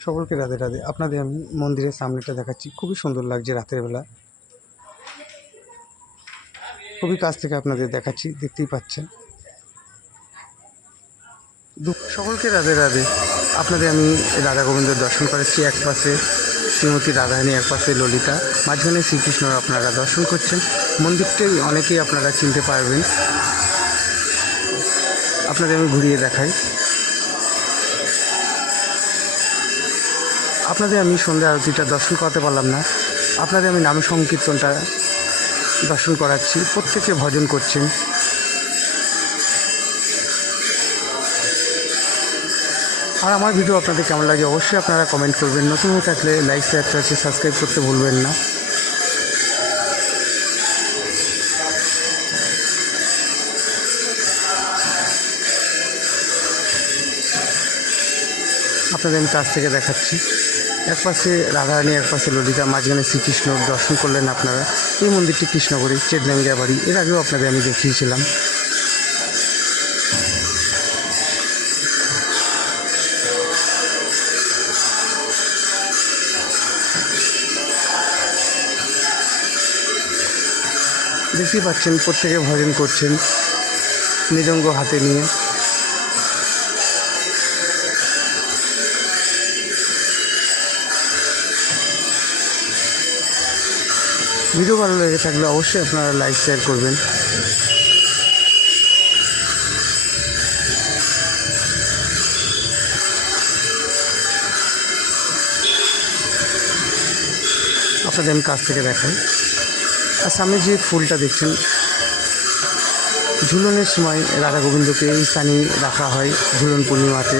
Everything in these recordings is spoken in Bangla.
সকলকে রাধে রাধে। আপনাদের আমি মন্দিরের সামনেটা দেখাচ্ছি। খুবই সুন্দর লাগছে রাতের বেলা। খুবই কাছ থেকে আপনাদের দেখাচ্ছি, দেখতেই পাচ্ছেন। সকলকে রাধে রাধে। আপনাদের আমি রাধা গোবিন্দের দর্শন করাচ্ছি এক পাশে। শ্রীমতী রাধারানী এক পাশে, ললিতা। মাঝখানে শ্রীকৃষ্ণর আপনারা দর্শন করছেন। মন্দিরটাই অনেকেই আপনারা চিনতে পারবেন। আপনাদের আমি ঘুরিয়ে দেখাই। আপনাদের আমি সন্ধ্যা আরতিটা দর্শন করাতে পারলাম না, আপনাদের আমি নাম সংকীর্তনটা দর্শন করাচ্ছি, প্রত্যেকে ভজন করছেন। আর আমার ভিডিও আপনাদের কেমন লাগে অবশ্যই আপনারা কমেন্ট করবেন, নতুন হয়ে থাকলে লাইক শেয়ার আছে সাবস্ক্রাইব করতে ভুলবেন না। আপনাদের আমি কাছ থেকে দেখাচ্ছি। এক পাশে রাধারানী, এক পাশে ললিতা, মাঝখানে শ্রীকৃষ্ণ, দর্শন করলেন আপনারা। এই মন্দিরটি কৃষ্ণগড়ি চেটলাঙ্গিয়া বাড়ি এর আগেও আপনাদের আমি দেখিয়েছিলাম। দেখতেই পাচ্ছেন, প্রত্যেকে ভজন করছেন মৃদঙ্গ হাতে নিয়ে। ভিডিও ভালো লেগে থাকলে অবশ্যই আপনারা লাইক শেয়ার করবেন। আপনাদের আমি কাছ থেকে দেখাই। আর সামনে যে ফুলটা দেখছেন, ঝুলনের সময় রাধা গোবিন্দকে এই স্থানে রাখা হয় ঝুলন পূর্ণিমাতে।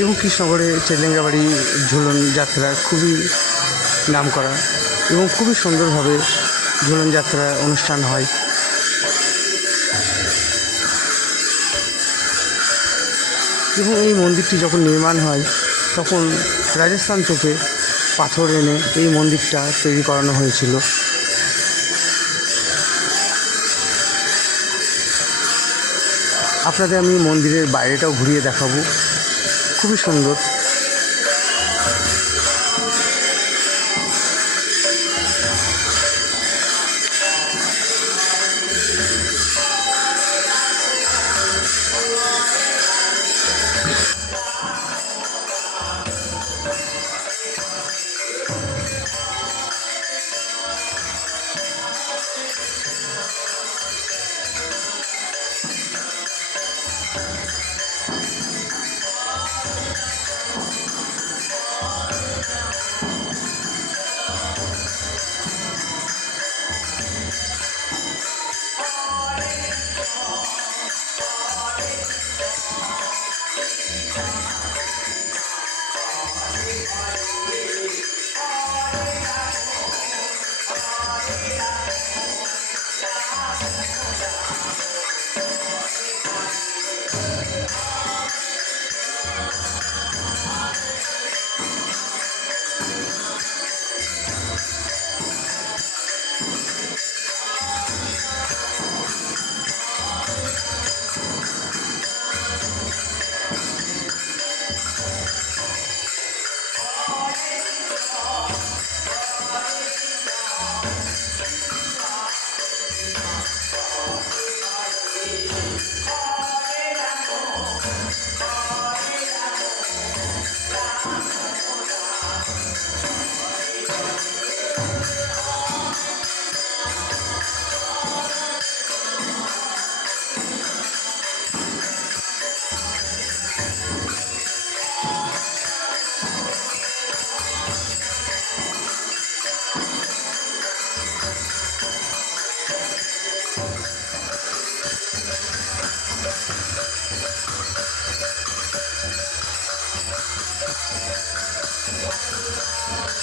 এবং কৃষ্ণগড়ে চেলেঙ্গাবাড়ি ঝুলন যাত্রা খুবই নাম করা এবং খুবই সুন্দরভাবে ঝুলন যাত্রা অনুষ্ঠান হয়। এবং এই মন্দিরটি যখন নির্মাণ হয়, তখন রাজস্থান থেকে পাথর এনে এই মন্দিরটা তৈরি করানো হয়েছিল। আপনাদের আমি মন্দিরের বাইরেটাও ঘুরিয়ে দেখাবো। খুবই সুন্দর। Yeah.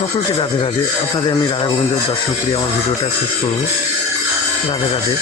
সকলকে রাধে রাধে। আপনাদের আমি রাধা গোবিন্দের দর্শন করি, আমার ভিডিওটা শেষ করব। রাধে রাধে।